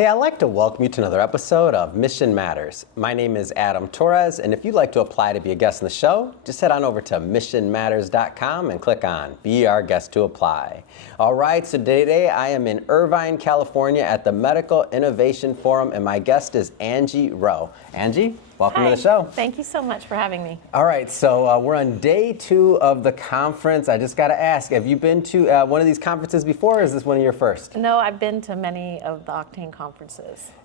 Hey, I'd like to welcome you to another episode of Mission Matters. My name is Adam Torres, and if you'd like to apply to be a guest on the show, just head on over to missionmatters.com and click on Be Our Guest to Apply. All right, so today I am in Irvine, California at the Medical Innovation Forum, and my guest is Angie Rowe. Angie, welcome to the show. Thank you so much for having me. All right, so we're on day 2 of the conference. I just got to ask, have you been to one of these conferences before, or is this one of your first? No, I've been to many of the Octane conferences.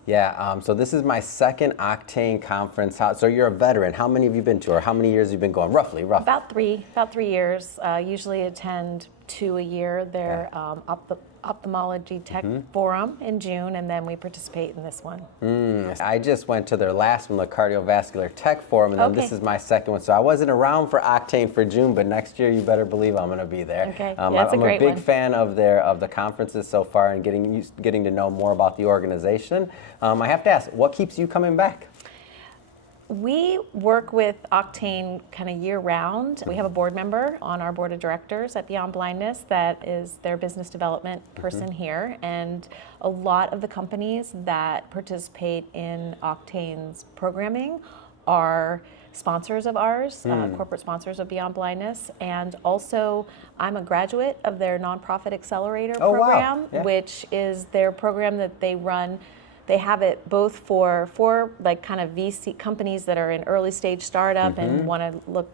Yeah, so this is my second Octane conference. So you're a veteran. How many have you been to, or how many years have you been going, roughly? About three years. Usually attend 2 a year. They're Ophthalmology Tech Forum in June, and then we participate in this one. I just went to their last one, the Cardiovascular Tech Forum, and then this is my second one. So I wasn't around for Octane for June, but next year you better believe I'm going to be there. Okay, I'm a a big one. fan of the conferences so far and getting to know more about the organization. I have to ask, what keeps you coming back? We work with Octane kind of year-round. We have a board member on our board of directors at Beyond Blindness that is their business development person here, and a lot of the companies that participate in Octane's programming are sponsors of ours, corporate sponsors of Beyond Blindness, and also I'm a graduate of their Nonprofit Accelerator program, which is their program that they run. They have it both for like kind of VC companies that are in early stage startup and want to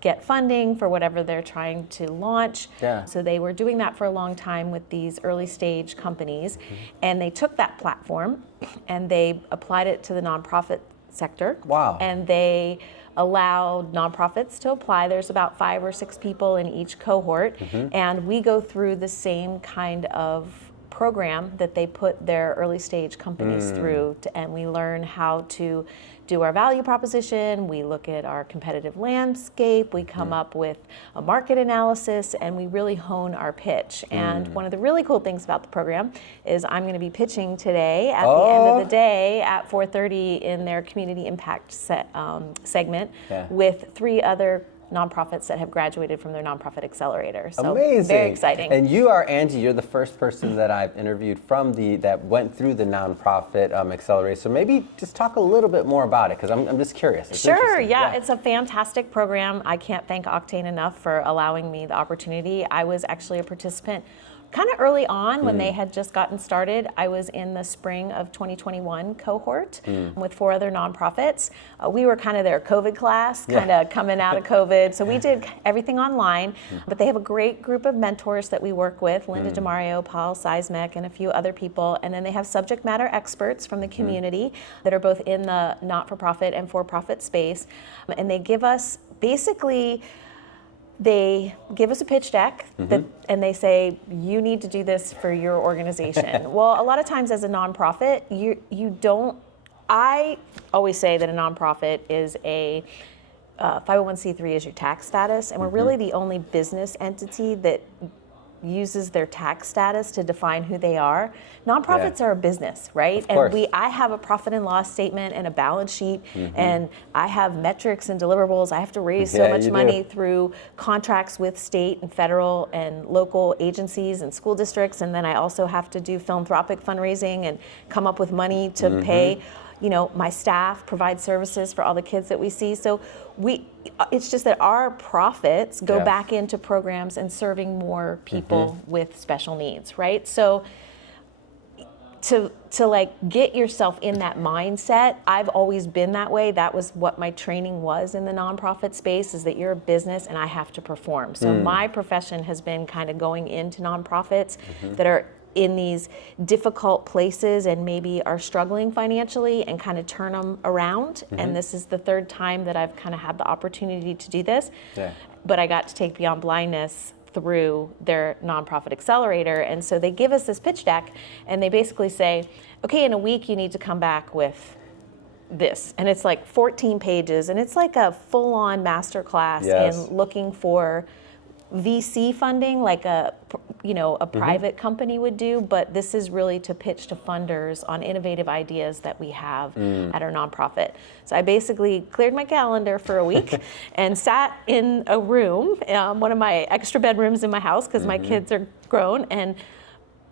get funding for whatever they're trying to launch. Yeah. So they were doing that for a long time with these early stage companies, and they took that platform and they applied it to the nonprofit sector. Wow. And they allowed nonprofits to apply. There's about 5 or 6 people in each cohort, and we go through the same kind of program that they put their early stage companies through, and we learn how to do our value proposition, we look at our competitive landscape, we come up with a market analysis, and we really hone our pitch. And one of the really cool things about the program is I'm going to be pitching today at the end of the day at 4:30 in their community impact segment with 3 other nonprofits that have graduated from their Nonprofit Accelerator. So amazing. Very exciting. And you are, Angie, you're the first person that I've interviewed from that went through the Nonprofit Accelerator. So maybe just talk a little bit more about it, because I'm just curious. It's sure, yeah, it's a fantastic program. I can't thank Octane enough for allowing me the opportunity. I was actually a participant kind of early on when they had just gotten started. I was in the spring of 2021 cohort with 4 other nonprofits. We were kind of their COVID class, kind of coming out of COVID. So we did everything online, but they have a great group of mentors that we work with, Linda DeMario, Paul Seismic, and a few other people. And then they have subject matter experts from the community that are both in the not-for-profit and for-profit space. And they give us they give us a pitch deck and they say, you need to do this for your organization. Well, a lot of times as a nonprofit, you don't, I always say that a nonprofit is a 501c3 is your tax status, and we're really the only business entity that uses their tax status to define who they are. Nonprofits are a business, right? And I have a profit and loss statement and a balance sheet, and I have metrics and deliverables. I have to raise so much money through contracts with state and federal and local agencies and school districts, and then I also have to do philanthropic fundraising and come up with money to pay my staff, provide services for all the kids that we see. So it's just that our profits go back into programs and serving more people with special needs, right? So to like get yourself in that mindset, I've always been that way. That was what my training was in the nonprofit space, is that you're a business and I have to perform. So my profession has been kind of going into nonprofits that are in these difficult places and maybe are struggling financially and kind of turn them around. And this is the 3rd time that I've kind of had the opportunity to do this. But I got to take Beyond Blindness through their Nonprofit Accelerator. And so they give us this pitch deck and they basically say, okay, in a week you need to come back with this. And it's like 14 pages, and it's like a full-on masterclass in looking for VC funding, like a private company would do, but this is really to pitch to funders on innovative ideas that we have at our nonprofit. So I basically cleared my calendar for a week and sat in a room, one of my extra bedrooms in my house because my kids are grown, and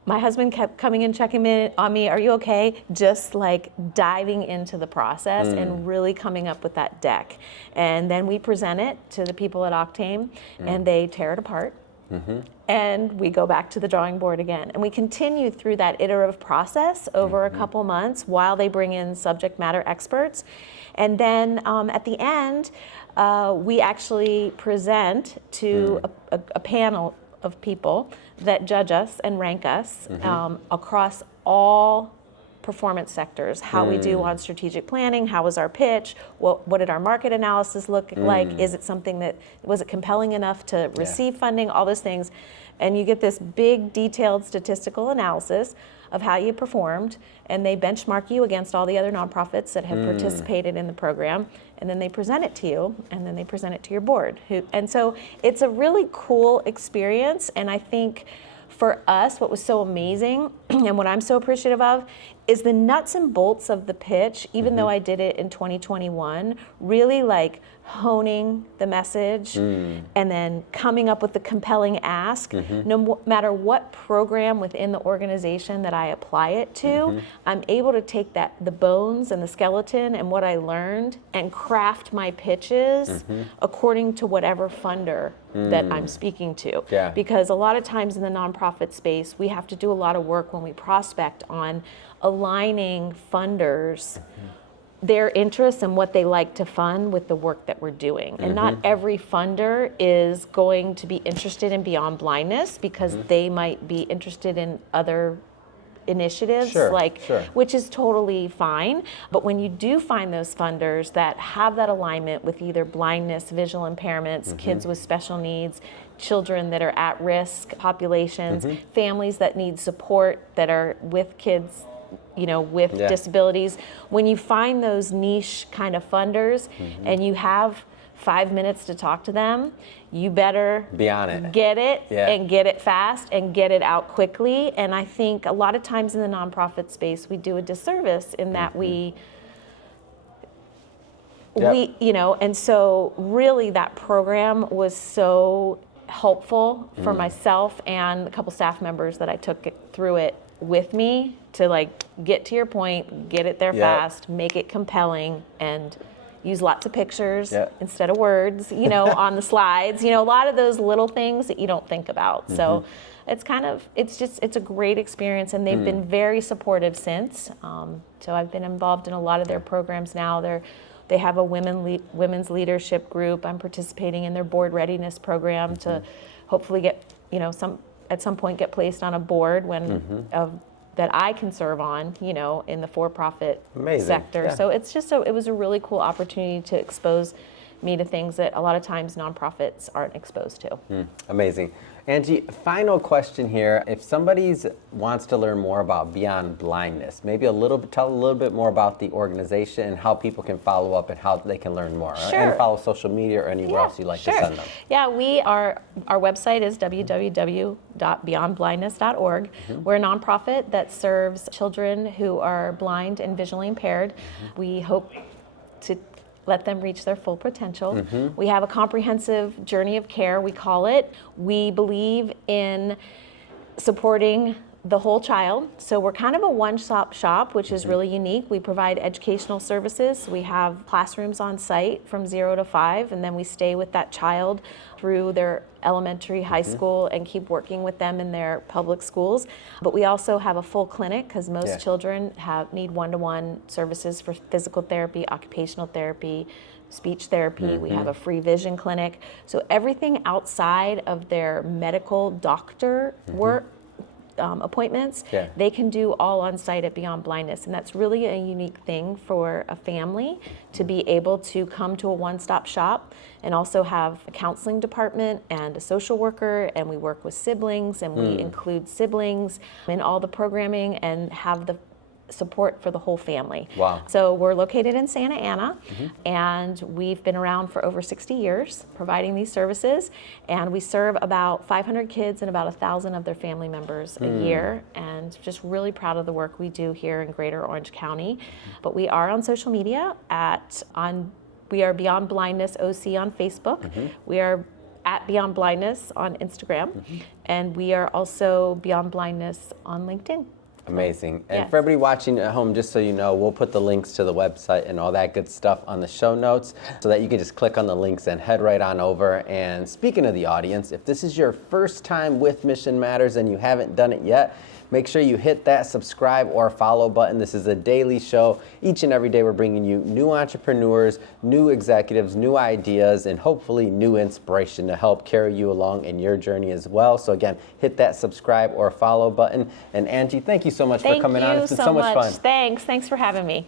My husband kept coming and checking in on me. Are you okay? Just like diving into the process and really coming up with that deck. And then we present it to the people at Octane and they tear it apart. And we go back to the drawing board again. And we continue through that iterative process over a couple months while they bring in subject matter experts. And then at the end, we actually present to a panel of people that judge us and rank us across all performance sectors, how we do on strategic planning, how was our pitch, what did our market analysis look like, is it something that, was it compelling enough to receive funding, all those things. And you get this big detailed statistical analysis of how you performed, and they benchmark you against all the other nonprofits that have participated in the program, and then they present it to you, and then they present it to your board. And so it's a really cool experience, and I think for us, what was so amazing and what I'm so appreciative of is the nuts and bolts of the pitch, even though I did it in 2021, really like honing the message and then coming up with the compelling ask. No matter what program within the organization that I apply it to, I'm able to take the bones and the skeleton and what I learned and craft my pitches according to whatever funder that I'm speaking to. Yeah. Because a lot of times in the nonprofit space, we have to do a lot of work when we prospect on aligning funders, their interests and what they like to fund with the work that we're doing. And not every funder is going to be interested in Beyond Blindness because they might be interested in other initiatives, which is totally fine. But when you do find those funders that have that alignment with either blindness, visual impairments, kids with special needs, children that are at risk populations, families that need support that are with kids with disabilities, when you find those niche kind of funders and you have 5 minutes to talk to them, you better be on it, get it and get it fast and get it out quickly. And I think a lot of times in the nonprofit space, we do a disservice in that and so really that program was so helpful for myself and a couple staff members that I took through it with me to like get to your point, get it there fast, make it compelling, and use lots of pictures instead of words, on the slides, a lot of those little things that you don't think about. So it's a great experience, and they've been very supportive since. So I've been involved in a lot of their programs now. They have a women's leadership group. I'm participating in their board readiness program to hopefully get, at some point get placed on a board that I can serve on, in the for-profit sector. Yeah. So it's just it was a really cool opportunity to expose me to things that a lot of times nonprofits aren't exposed to. Amazing. Angie, final question here. If somebody wants to learn more about Beyond Blindness, maybe tell a little bit more about the organization and how people can follow up and how they can learn more. Sure. And follow social media or anywhere else you'd like to send them. Yeah, our website is www.beyondblindness.org. We're a nonprofit that serves children who are blind and visually impaired. We hope to let them reach their full potential. We have a comprehensive journey of care, we call it. We believe in supporting the whole child. So we're kind of a one-stop shop, which is really unique. We provide educational services. We have classrooms on site from 0 to 5, and then we stay with that child through their elementary, high school, and keep working with them in their public schools. But we also have a full clinic because most children need one-to-one services for physical therapy, occupational therapy, speech therapy. We have a free vision clinic. So everything outside of their medical doctor work, appointments, they can do all on site at Beyond Blindness. And that's really a unique thing for a family to be able to come to a one-stop shop and also have a counseling department and a social worker, and we work with siblings, and we include siblings in all the programming and have the support for the whole family. Wow. So we're located in Santa Ana, and we've been around for over 60 years providing these services, and we serve about 500 kids and about 1,000 of their family members a year, and just really proud of the work we do here in Greater Orange County. But we are on social media we are Beyond Blindness OC on Facebook. We are at Beyond Blindness on Instagram, and we are also Beyond Blindness on LinkedIn. Amazing. And Yes. for everybody watching at home, just so you know, we'll put the links to the website and all that good stuff on the show notes so that you can just click on the links and head right on over. And speaking of the audience, if this is your first time with Mission Matters and you haven't done it yet, make sure you hit that subscribe or follow button. This is a daily show. Each and every day we're bringing you new entrepreneurs, new executives, new ideas, and hopefully new inspiration to help carry you along in your journey as well. So again, hit that subscribe or follow button. And Angie, thank you so much for coming on. It's been so much fun. Thanks for having me.